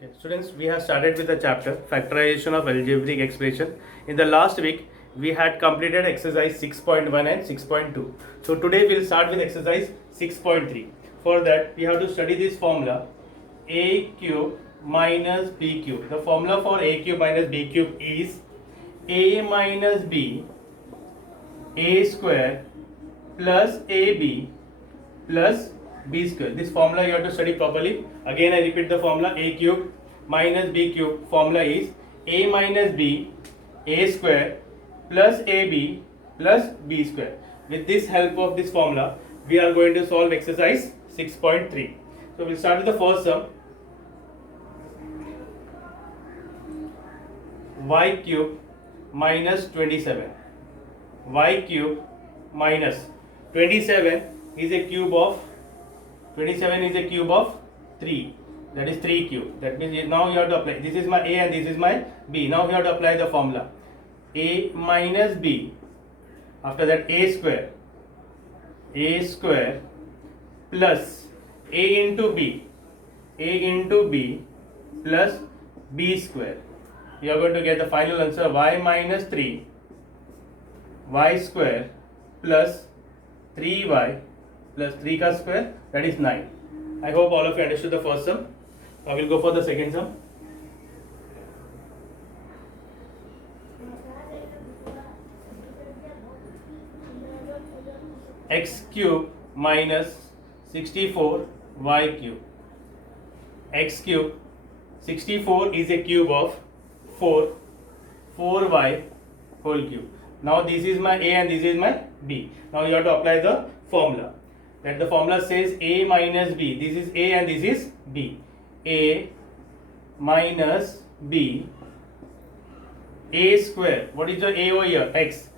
Okay, students, we have started with the chapter factorization of algebraic expression. In the last week, we had completed exercise 6.1 and 6.2. So today we'll start with exercise 6.3. For that, we have to study this formula a cube minus b cube. The formula for a cube minus b cube is a minus b a square plus ab plus b square. This formula you have to study properly. Again I repeat the formula, a cube minus b cube formula is a minus b a square plus ab plus b square. With this help of this formula we are going to solve exercise 6.3. So we'll start with the first sum. Y cube minus 27. Y cube minus 27 is a cube of 3, that is 3 cube. That means now you have to apply, this is my a and this is my b. Now you have to apply the formula a minus b, after that a square plus a into b plus b square. You are going to get the final answer y minus 3 y square plus 3y plus 3 ka square, that is 9. I hope all of you understood the first sum. I will go for the second sum. X cube minus 64 y cube. X cube 64 is a cube of 4y whole cube. Now this is my a and this is my b. Now you have to apply the formula. That the formula says a minus b. This is a and this is b. A minus b a square. What is the a over here? X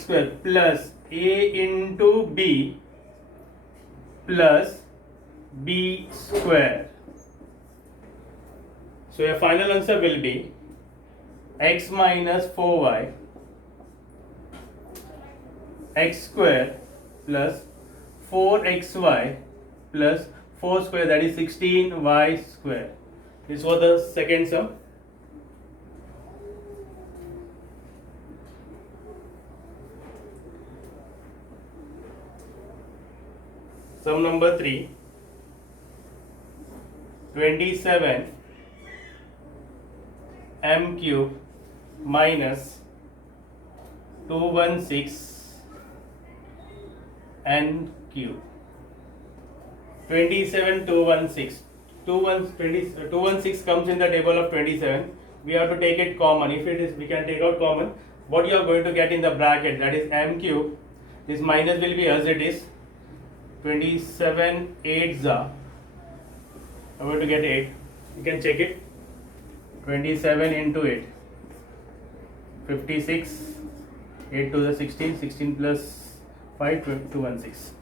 square plus a into b plus b square. So your final answer will be x minus 4y x square plus 4xy plus 4 square, that is 16y square. This was the second sum. Sum number 3, 27 m cube minus 216 n cube. 27 216. 216 comes in the table of 27. We have to take it common. If it is, we can take out common. What you are going to get in the bracket, that is m cube. This minus will be as it is. 27 8s are. I'm going to get 8. You can check it. 27 into 8. 56. 8 to the 16. 16 plus 5, 216.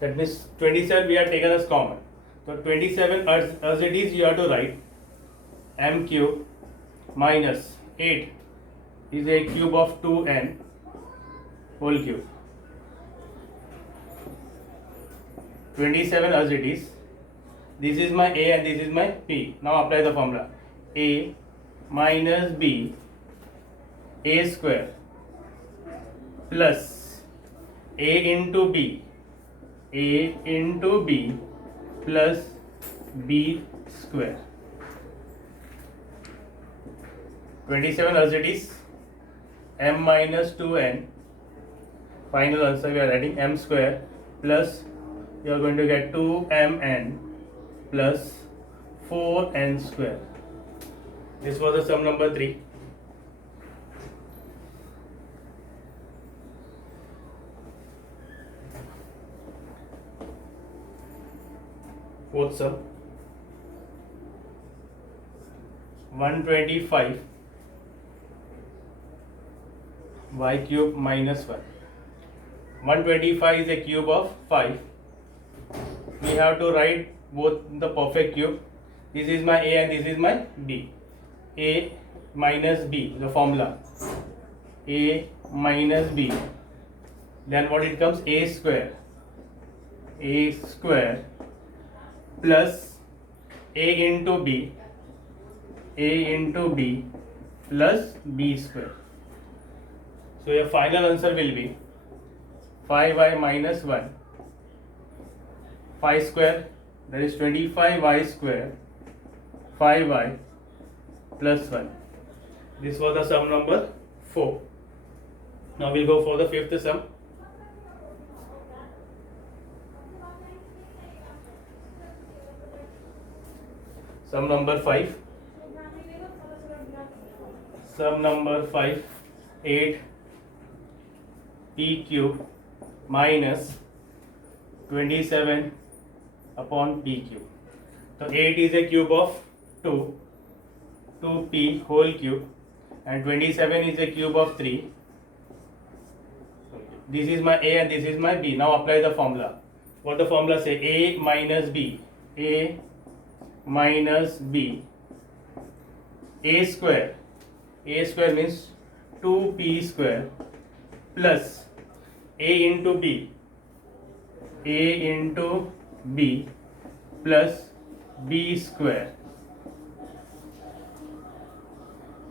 That means 27 we have taken as common. So 27 as it is, you have to write m cube minus 8 is a cube of 2n whole cube. 27 as it is. This is my a and this is my b. Now apply the formula a minus b a square plus a into b plus b square. 27 as it is, m minus 2n. Final answer we are writing m square plus you are going to get 2mn plus 4n square. This was the sum number 3. Fourth sum, 125 y cube minus 1. 125 is a cube of 5. We have to write both the perfect cube. This is my a and this is my b. A minus b, the formula a minus b, then what it comes, a square plus a into b plus b square. So your final answer will be 5y minus 1, 5 square, that is 25y square, 5y plus 1. This was the sum number 4. Now we'll go for the fifth sum. Sum number 5. Sum number 5, 8 p cube minus 27 upon p cube. So 8 is a cube of 2, 2p whole cube, and 27 is a cube of 3. This is my a and this is my b. Now apply the formula. What the formula say? A minus b. A minus b. A square. A square means 2p square plus a into b. A into b plus b square.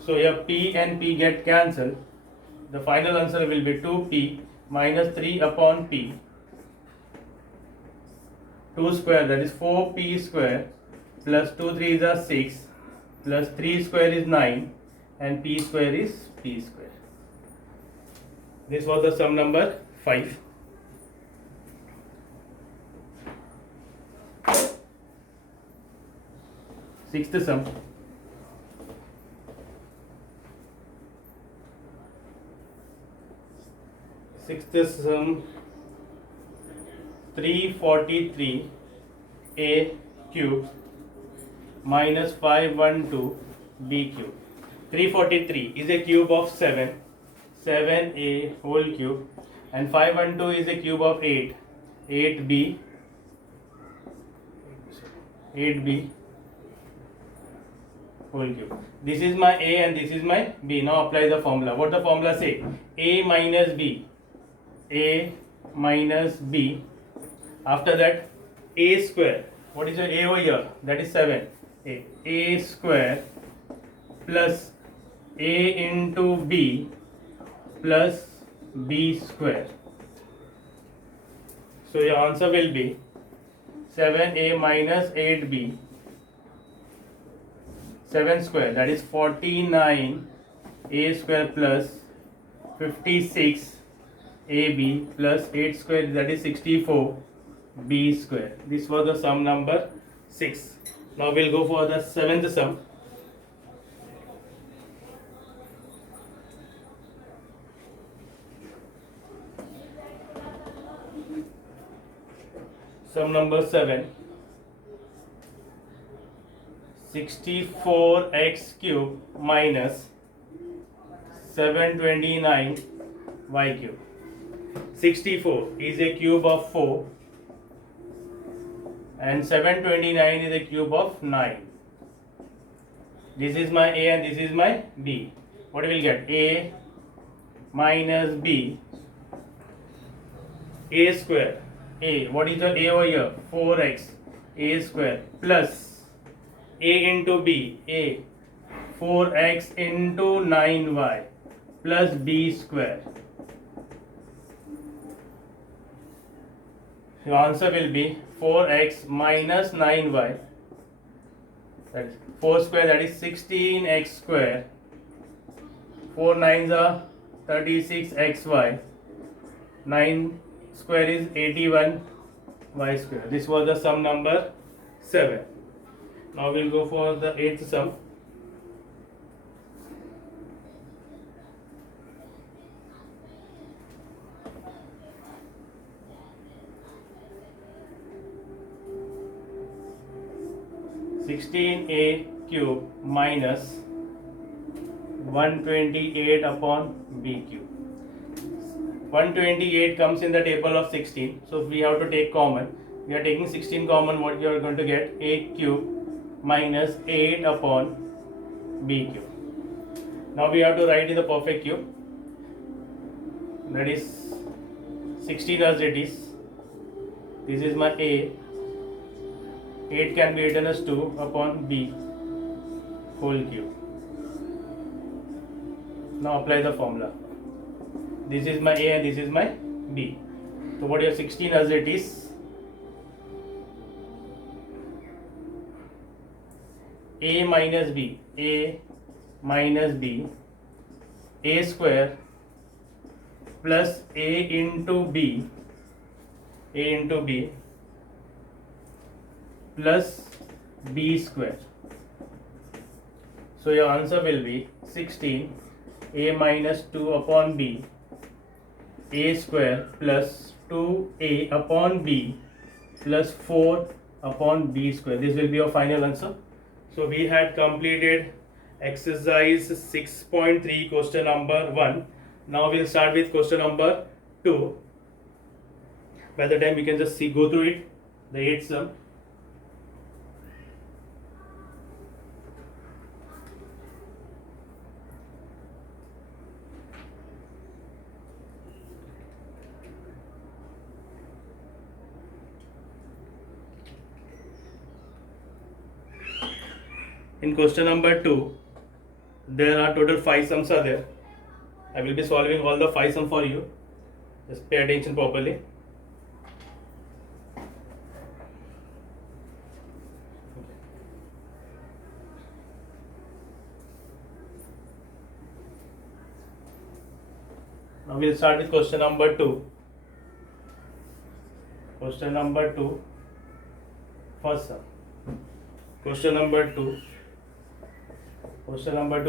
So your p and p get cancelled. The final answer will be 2p minus 3 upon p. 2 square, that is 4p square, plus 2 3s are 6, plus 3 square is 9, and p square is p square. This was the sum number 5. Sixth sum. Sixth sum, 343 a cube minus 512 b cube. 343 is a cube of 7, 7a whole cube, and 512 is a cube of 8, 8b, 8b whole cube. This is my a and this is my b. Now apply the formula. What the formula say? A minus b. A minus b. After that, a square. What is your a over here? That is 7. A square plus a into b plus b square. So your answer will be 7a minus 8b. 7 square, that is 49 a square plus 56 ab plus 8 square, that is 64 b square. This was the sum number 6. Now we'll go for the seventh sum. Sum number 7. 64x cube minus 729 y cube. 64 is a cube of 4 and 729 is a cube of 9. This is my a and this is my b. What will get? A minus b. A square. A. What is the a over here? 4x. A square plus a into b. A. 4x into 9y plus b square. Your answer will be 4x minus 9y. That is 4 square, that is 16x square. 4 9s are 36xy. 9 square is 81y square. This was the sum number 7. Now we'll go for the 8th sum. (16a cube minus 128 upon b cube). 128 comes in the table of 16, so we have to take common. We are taking 16 common. What you are going to get? A cube minus 8 upon b cube. Now we have to write in the perfect cube. That is 16 as it is. This is my a 8 can be written as 2 upon b whole cube. Now apply the formula. This is my a and this is my b. So what you have 16 as it is. A minus b, a minus b, a square plus a into b plus b square. So your answer will be 16 a minus 2 upon b a square plus 2a upon b plus 4 upon b square. This will be your final answer. So we had completed exercise 6.3 question number 1. Now we'll start with question number 2. By the time you can just go through it, the 8th sum. In question number 2, there are total 5 sums are there. I will be solving all the 5 sums for you. Just pay attention properly. Now we'll start with question number 2. Question number 2, first sum. Question number 2,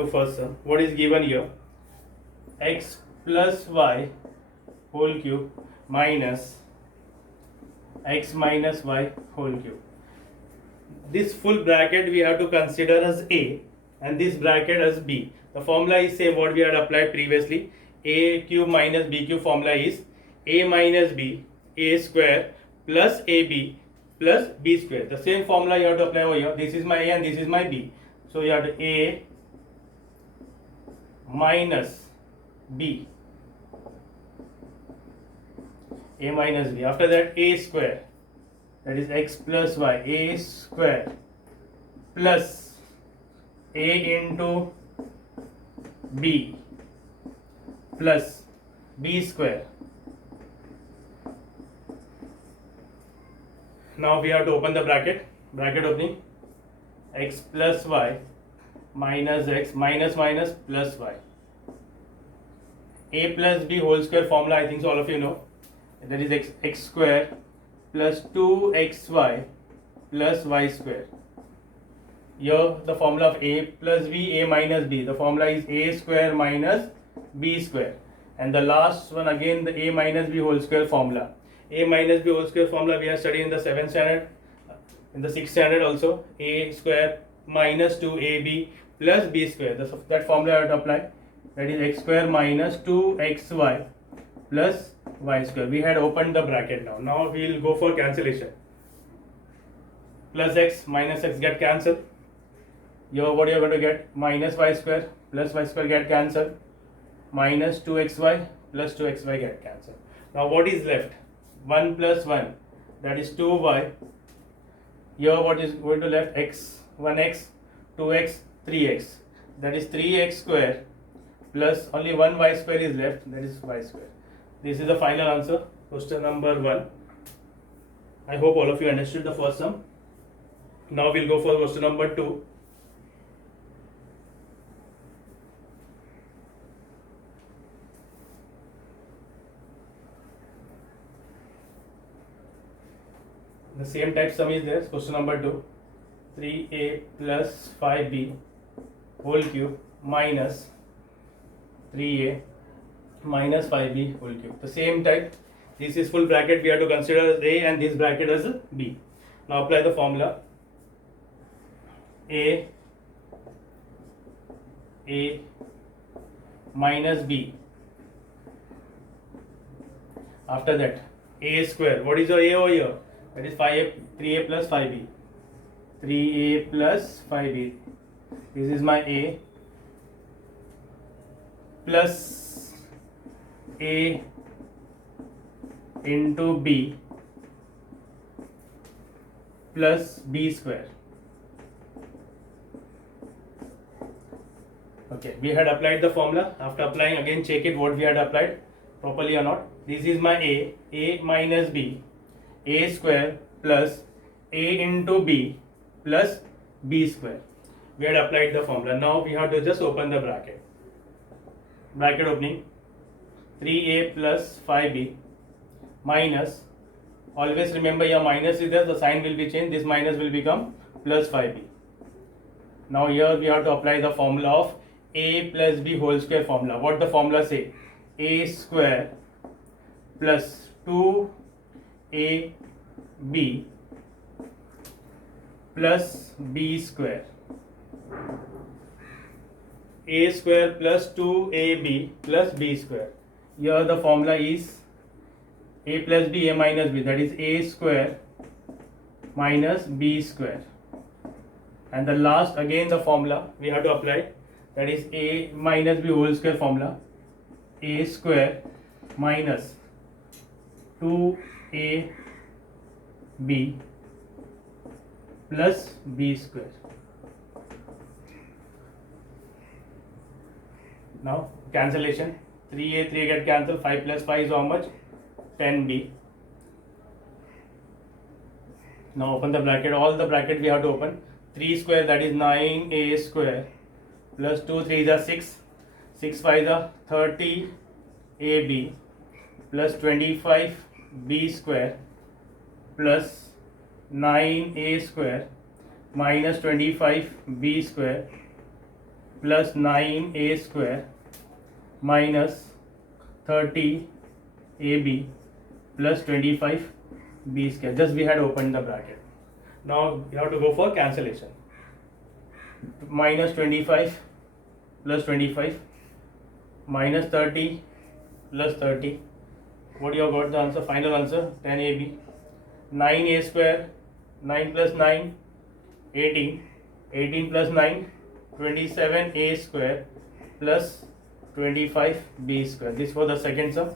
first sum. What is given here? X plus y whole cube minus x minus y whole cube. This full bracket we have to consider as a and this bracket as b. The formula is same what we had applied previously. A cube minus b cube formula is a minus b a square plus ab plus b square. The same formula you have to apply over here. This is my a and this is my b. So you have to a minus b, a minus b. After that a square, that is x plus y, a square plus a into b plus b square. Now we have to open the bracket opening, x plus y minus x minus minus plus y. A plus b whole square formula, I think so all of you know. That is x square plus 2xy plus y square. Here the formula of a plus b, a minus b. The formula is a square minus b square. And the last one again the a minus b whole square formula. A minus b whole square formula we have studied in the 7th standard, in the 6th standard also. A square minus 2ab plus b square. That formula I have to apply. That is x square minus 2xy plus y square. We had opened the bracket now. Now we will go for cancellation. Plus x minus x get cancelled. Here what you are going to get? Minus y square plus y square get cancelled. Minus 2xy plus 2xy get cancelled. Now what is left? 1 plus 1, that is 2y. Here what is going to left? X, 1x, 2x, 3x. That is 3x square plus only 1 y square is left, that is y square. This is the final answer, question number 1. I hope all of you understood the first sum. Now we'll go for question number 2. The same type sum is there. Question number 2, 3a plus 5b whole cube minus 3a minus 5b whole cube. The same type. This is full bracket we have to consider as a and this bracket as b. Now apply the formula. A minus b. After that a square. What is your a over here? That is 3a plus 5b. 3a plus 5b. This is my a plus a into b plus b square. Okay, we had applied the formula. After applying, again check it what we had applied properly or not. This is my a minus b, a square plus a into b plus b square. We had applied the formula. Now we have to just open the bracket. Bracket opening, 3a plus 5b minus, always remember your minus is there, the sign will be changed, this minus will become plus 5b. Now here we have to apply the formula of a plus b whole square formula. What the formula say? A square plus 2ab plus b square. A square plus 2ab plus b square. Here the formula is a plus b, a minus b, that is a square minus b square. And the last, again the formula we have to apply, that is a minus b whole square formula, a square minus 2ab plus b square. Now cancellation, 3a 3 get cancelled, 5 plus 5 is how much? 10b. Now open the bracket, all the bracket we have to open. 3 square, that is 9a square plus 2 3 is 6, 6 5 is 30ab plus 25b square plus 9a square minus 25b square plus 9a square minus 30ab plus 25b square. Just we had opened the bracket. Now you have to go for cancellation. Minus 25 plus 25 minus 30 plus 30. What you have got the answer? Final answer 10ab. 9a square, 9 plus 9, 18. 18 plus 9, 27a square plus 25b square. This was the second sum.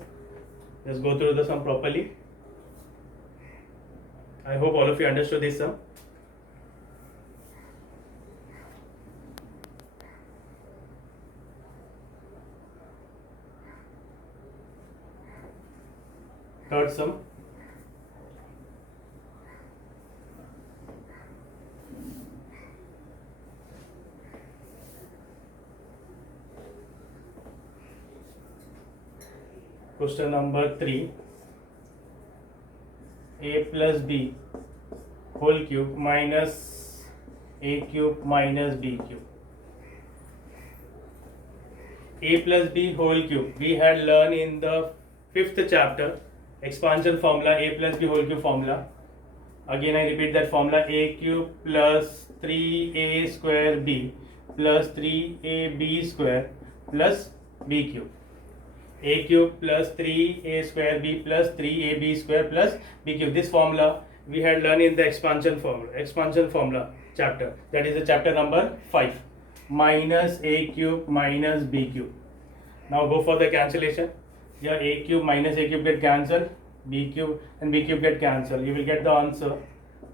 Let's go through the sum properly. I hope all of you understood this sum. Third sum. Question number 3. A plus b whole cube minus a cube minus b cube. A plus b whole cube we had learned in the 5th chapter, expansion formula, a plus b whole cube formula. Again I repeat that formula, a cube plus 3a square b plus 3ab square plus b cube. A cube plus 3a square b plus 3ab square plus b cube. This formula we had learned in the expansion formula chapter, that is the chapter number 5, minus a cube minus b cube. Now go for the cancellation. Here a cube minus a cube get cancelled, b cube and b cube get cancelled. You will get the answer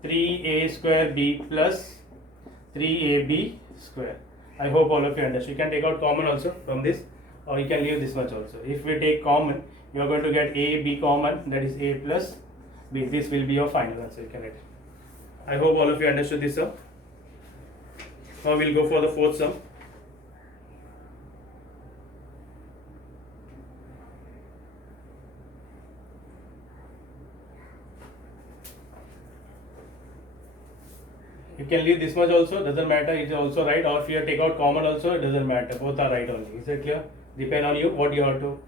3a square b plus 3ab square. I hope all of you understand. You can take out common also from this, or you can leave this much also. If we take common, you are going to get a b common, that is a plus b. This will be your final answer. You can write. I hope all of you understood this sum. Now we'll go for the fourth sum. You can leave this much also, doesn't matter, it's also right, or if you take out common also, it doesn't matter, both are right only. Is it clear? Depend on you what you have to.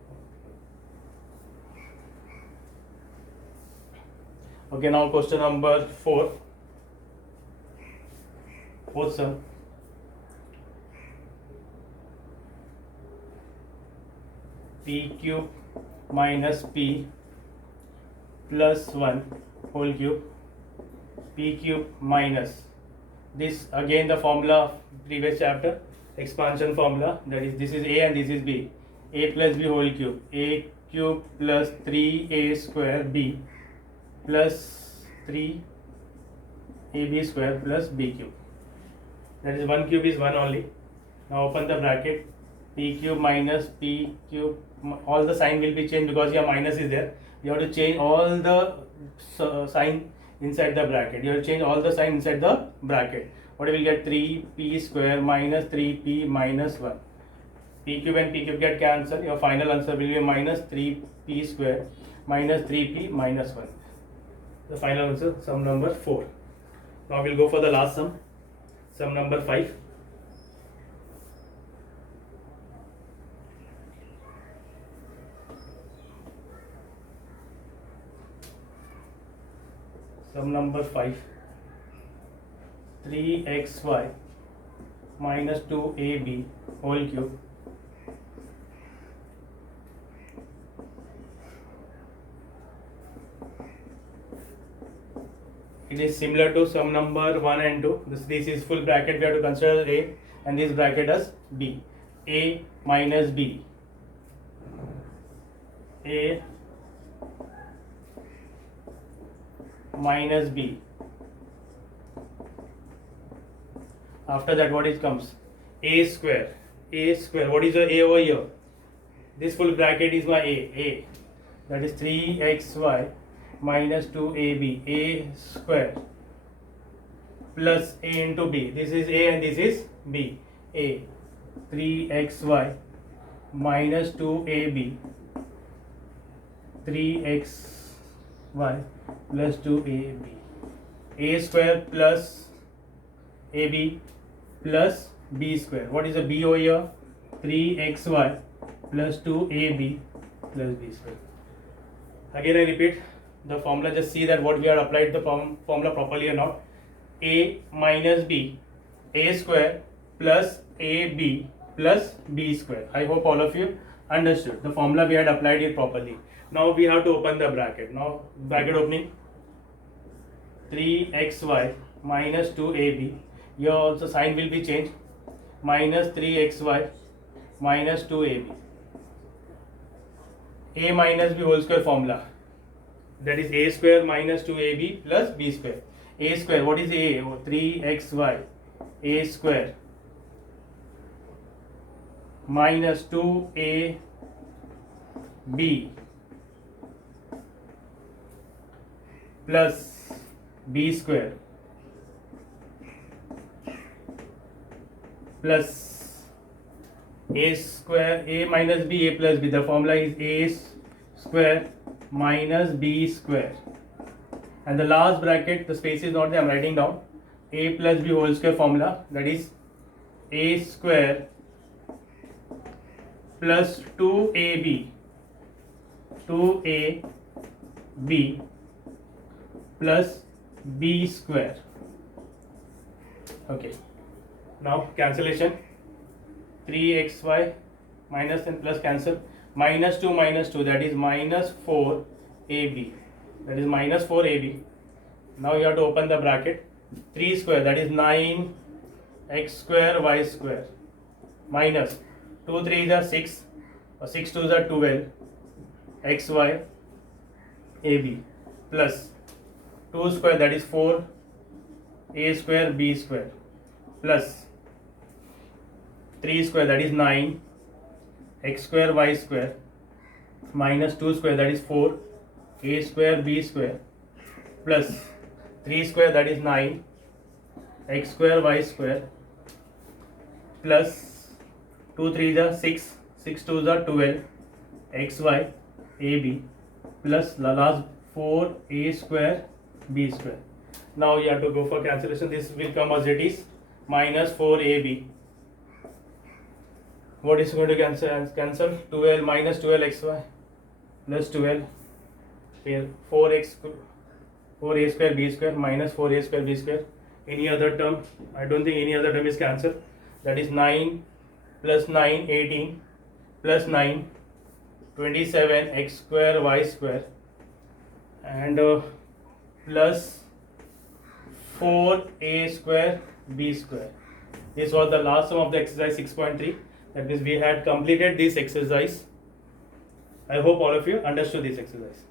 Okay, now question number 4. Fourth sum. P cube minus p plus 1 whole cube, p cube minus this, again the formula of previous chapter, expansion formula, that is this is a and this is b. A plus b whole cube, a cube plus 3a square b plus 3ab AB square plus B cube. That is 1 cube is 1 only. Now open the bracket. P cube minus P cube. All the sign will be changed because your minus is there. You have to change all the sign inside the bracket. You have to change all the sign inside the bracket. What we will get? 3P square minus 3P minus 1. P cube and P cube get cancelled. Your final answer will be minus 3P square minus 3P minus 1. The final answer, sum number 4. Now we'll go for the last sum. Sum number 5. Sum number 5. 3xy minus 2ab whole cube it is similar to sum number 1 and 2. This is full bracket. We have to consider A and this bracket as B. A minus B. A minus B. After that, what it comes? A square. A square. What is the A over here? This full bracket is my A. That is 3xy minus 2ab. A square plus A into B. This is A and this is B. A 3xy minus 2ab. 3xy plus 2ab. A square plus AB plus B square. What is the B over here? 3xy plus 2ab plus B square. Again I repeat the formula. Just see that what we have applied the formula properly or not. A minus B. A square plus AB plus B square. I hope all of you understood. The formula we had applied it properly. Now we have to open the bracket. Now bracket opening. 3xy minus 2ab. Here also sign will be changed. Minus 3xy minus 2ab. A minus B whole square formula. That is A square minus 2ab plus B square. A square, what is A? 3xy. A square minus 2ab plus B square plus A square. A minus B, A plus B. The formula is A square minus B square. And the last bracket, the space is not there, I am writing down. A plus B whole square formula. That is A square plus 2ab. 2ab plus B square. Okay. Now cancellation. 3xy minus and plus cancel. Minus 2 minus 2, that is minus 4ab. That is minus 4ab. Now you have to open the bracket. 3 square, that is 9x square y square minus 2 3s are 6 or 6 2s are 12 xy ab plus 2 square, that is 4 a square b square plus 3 square, that is 9 x square y square minus 2 square, that is 4 a square b square plus 3 square, that is 9 x square y square plus 2 3s are 6 6 2s are 12 xy ab plus the last 4 a square b square. Now you have to go for cancellation. This will come as it is minus 4ab. What is going to cancel? 12 minus 12xy plus 12 here 4a square b square minus 4a square b square. Any other term? I don't think any other term is cancelled. That is 9 plus 9 18 plus 9 27 x square y square and plus 4a square b square. This was the last sum of the exercise 6.3. That means we had completed this exercise. I hope all of you understood this exercise.